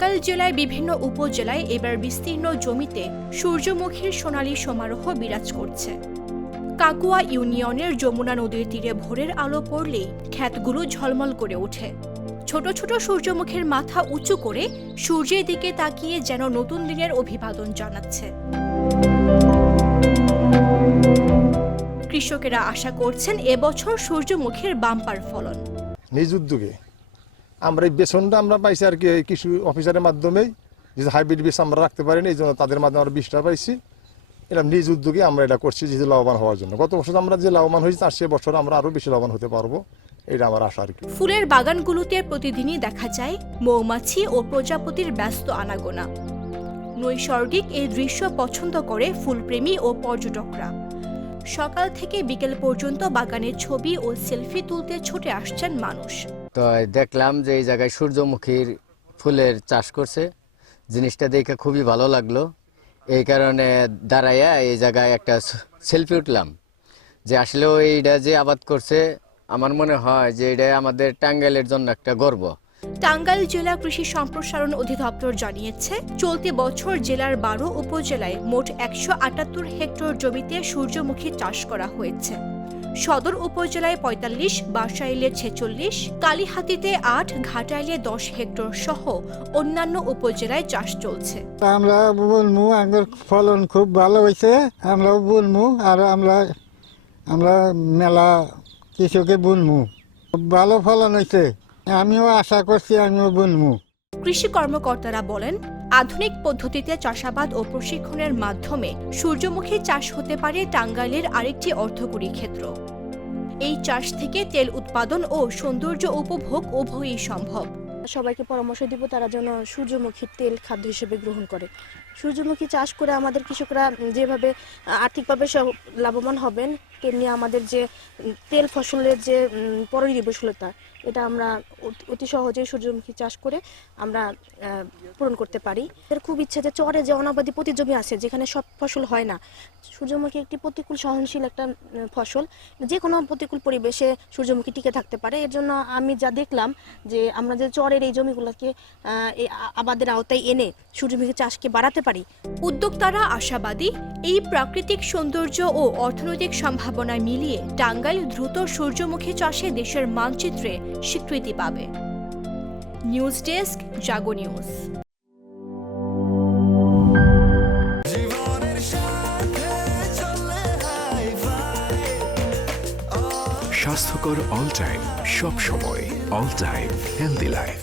টাঙ্গাইল জেলায় বিভিন্ন উপজেলায় এবার বিস্তীর্ণ জমিতে সূর্যমুখীর সোনালী সমারোহ বিরাজ করছে। কাকুয়া ইউনিয়নের যমুনা নদীর তীরে ভোরের আলো পড়লেই ক্ষেতগুলো ঝলমল করে ওঠে। ছোট ছোট সূর্যমুখীর মাথা উঁচু করে সূর্যের দিকে তাকিয়ে যেন নতুন দিনের অভিবাদন জানাচ্ছে। কৃষকেরা আশা করছেন এবছর সূর্যমুখীর বাম্পার ফলন। নিজ উদ্যোগে আমরা এই বেসনটা আমরা পাইছি আর কি কৃষি অফিসারের মাধ্যমেই, যে হাইব্রিড বীজ আমরা রাখতে পারিনি, এই জন্য তাদের মাধ্যমে আমরা বীজটা পাইছি। এটা নিজ উদ্যোগে আমরা এটা করছি যেহেতু লাভবান হওয়ার জন্য। গত বছর আমরা যে লাভবান হয়েছি তার সে বছর আমরা আরো বেশি লাভবান হতে পারবো, এটা আমার আশা আর কি। ফুলের বাগানগুলোতে প্রতিদিনই দেখা যায় মৌমাছি ও প্রজাপতির ব্যস্ত আনাগোনা। নৈসর্গিক এই দৃশ্য পছন্দ করে ফুলপ্রেমী ও পর্যটকরা। সকাল থেকে বিকেল পর্যন্ত বাগানের ছবি ও সেলফি তুলতে ছুটে আসছেন মানুষ। তো দেখলাম যে এই জায়গায় সূর্যমুখীর ফুলের চাষ করছে, জিনিসটা দেখে খুবই ভালো লাগলো। এই কারণে দাঁড়াইয়া এই জায়গায় একটা সেলফি উঠলাম, যে আসলেও এইটা যে আবাদ করছে আমার মনে হয় যে এটা আমাদের টাঙ্গাইলের জন্য একটা গর্ব। টাঙ্গাইল জেলা কৃষি সম্প্রসারণ অধিদপ্তর জানিয়েছে, চলতি বছর জেলার 12 উপজেলায় মোট 178 হেক্টর জমিতে সূর্যমুখী চাষ করা হয়েছে। সদর উপজেলায় 45, বাসাইলে 46, কালিহাতীতে 8, ঘাটাইলে 10 হেক্টর সহ অন্যান্য উপজেলায় চাষ চলছে। আমরা বলবো আগের ফলন খুব ভালো হয়েছে, আমরাও বলবো আর আমরা মেলা কৃষকে বলবো খুব ভালো ফলন হয়েছে। আমিও আশা করছি, আমিও বলবো। কৃষি কর্মকর্তারা বলেন, আধুনিক পদ্ধতিতে চাষাবাদ ও প্রশিক্ষণের মাধ্যমে সূর্যমুখী চাষ হতে পারে টাঙ্গাইলের আরেকটি অর্থকরী ক্ষেত্র। এই চাষ থেকে তেল উৎপাদন ও সৌন্দর্য উপভোগ উভয়ই সম্ভব। সবাইকে পরামর্শ দিব তারা যেন সূর্যমুখীর তেল খাদ্য হিসেবে গ্রহণ করে। সূর্যমুখী চাষ করে আমাদের কৃষকরা যেভাবে আর্থিকভাবে লাভবান হবেন, তেমনি আমাদের যে তেল ফসলের যে পরিনির্ভরশীলতা, এটা আমরা অতি সহজে সূর্যমুখী চাষ করে আমরা পূরণ করতে পারি। এর খুব ইচ্ছে যে চরে যে অনাবাদি প্রতি জমি আছে যেখানে সব ফসল হয় না, সূর্যমুখী একটি প্রতিকূল সহনশীল একটা ফসল, যে কোনো প্রতিকূল পরিবেশে সূর্যমুখী টিকে থাকতে পারে। এর জন্য আমি যা দেখলাম যে আমরা যে চরের এই জমিগুলোকে আবাদের আওতায় এনে সূর্যমুখী চাষকে বাড়াতে পারি। উদ্যোক্তারা আশাবাদী, এই প্রাকৃতিক সৌন্দর্য ও অর্থনৈতিক সম্ভাবনা মিলিয়ে টাঙ্গাইল দ্রুত সূর্যমুখী চাষে দেশের মানচিত্রে স্বীকৃতি পাবে। নিউজ ডেস্ক, জাগো নিউজ। স্বাস্থ্যকর অল টাইম, সব সময় অল টাইম হেলদি লাইফ।